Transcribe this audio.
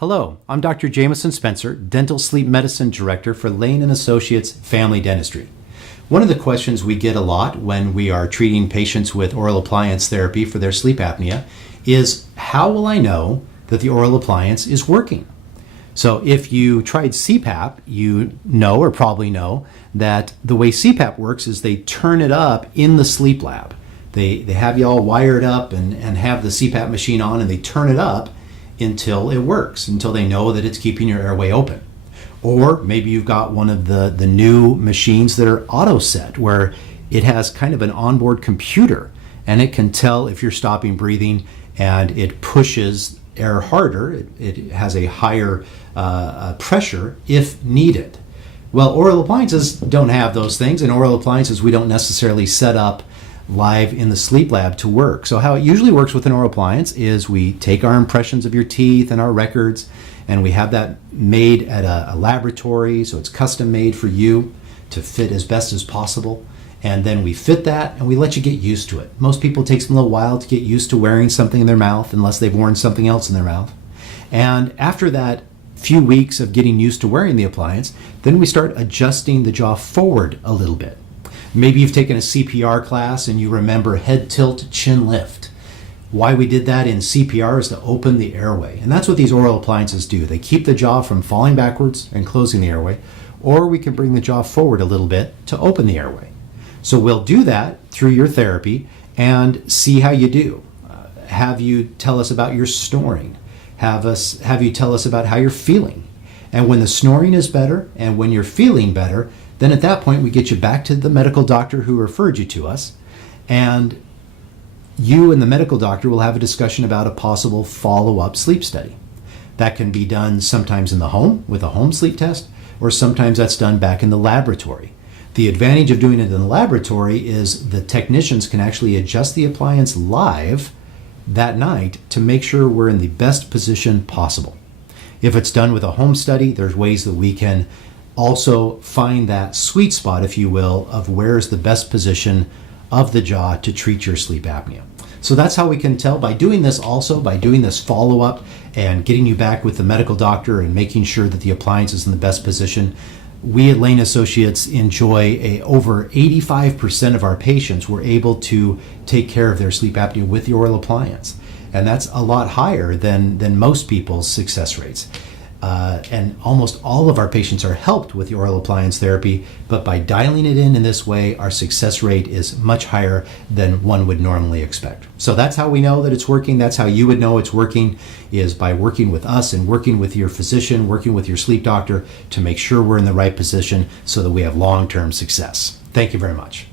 Hello, I'm Dr. Jameson Spencer, Dental Sleep Medicine Director for Lane & Associates Family Dentistry. One of the questions we get a lot when we are treating patients with oral appliance therapy for their sleep apnea is, how will I know that the oral appliance is working? So if you tried CPAP, you know or probably know that the way CPAP works is they turn it up in the sleep lab. They have you all wired up and have the CPAP machine on, and they turn it up until it works, until they know that it's keeping your airway open. Or maybe you've got one of the new machines that are auto set, where it has kind of an onboard computer and it can tell if you're stopping breathing, and it pushes air harder. It has a higher pressure if needed. Well, oral appliances don't have those things, and oral appliances we don't necessarily set up live in the sleep lab to work. So how it usually works with an oral appliance is we take our impressions of your teeth and our records, and we have that made at a laboratory, so it's custom made for you to fit as best as possible. And then we fit that and we let you get used to it. Most people, it takes them a little while to get used to wearing something in their mouth unless they've worn something else in their mouth. And after that few weeks of getting used to wearing the appliance, then we start adjusting the jaw forward a little bit. Maybe you've taken a CPR class and you remember head tilt, chin lift. Why we did that in CPR is to open the airway. And that's what these oral appliances do. They keep the jaw from falling backwards and closing the airway, or we can bring the jaw forward a little bit to open the airway. So we'll do that through your therapy and see how you do. Have you tell us about your snoring. Have you tell us about how you're feeling. And when the snoring is better and when you're feeling better, then at that point we get you back to the medical doctor who referred you to us, and you and the medical doctor will have a discussion about a possible follow-up sleep study. That can be done sometimes in the home with a home sleep test, or sometimes that's done back in the laboratory. The advantage of doing it in the laboratory is the technicians can actually adjust the appliance live that night to make sure we're in the best position possible. If it's done with a home study, there's ways that we can also find that sweet spot, if you will, of where's the best position of the jaw to treat your sleep apnea. So that's how we can tell by doing this, also by doing this follow-up and getting you back with the medical doctor and making sure that the appliance is in the best position. We at Lane Associates enjoy over 85% of our patients were able to take care of their sleep apnea with the oral appliance. And that's a lot higher than most people's success rates. And almost all of our patients are helped with the oral appliance therapy, but by dialing it in this way, our success rate is much higher than one would normally expect. So that's how we know that it's working. That's how you would know it's working, is by working with us and working with your physician, working with your sleep doctor to make sure we're in the right position so that we have long-term success. Thank you very much.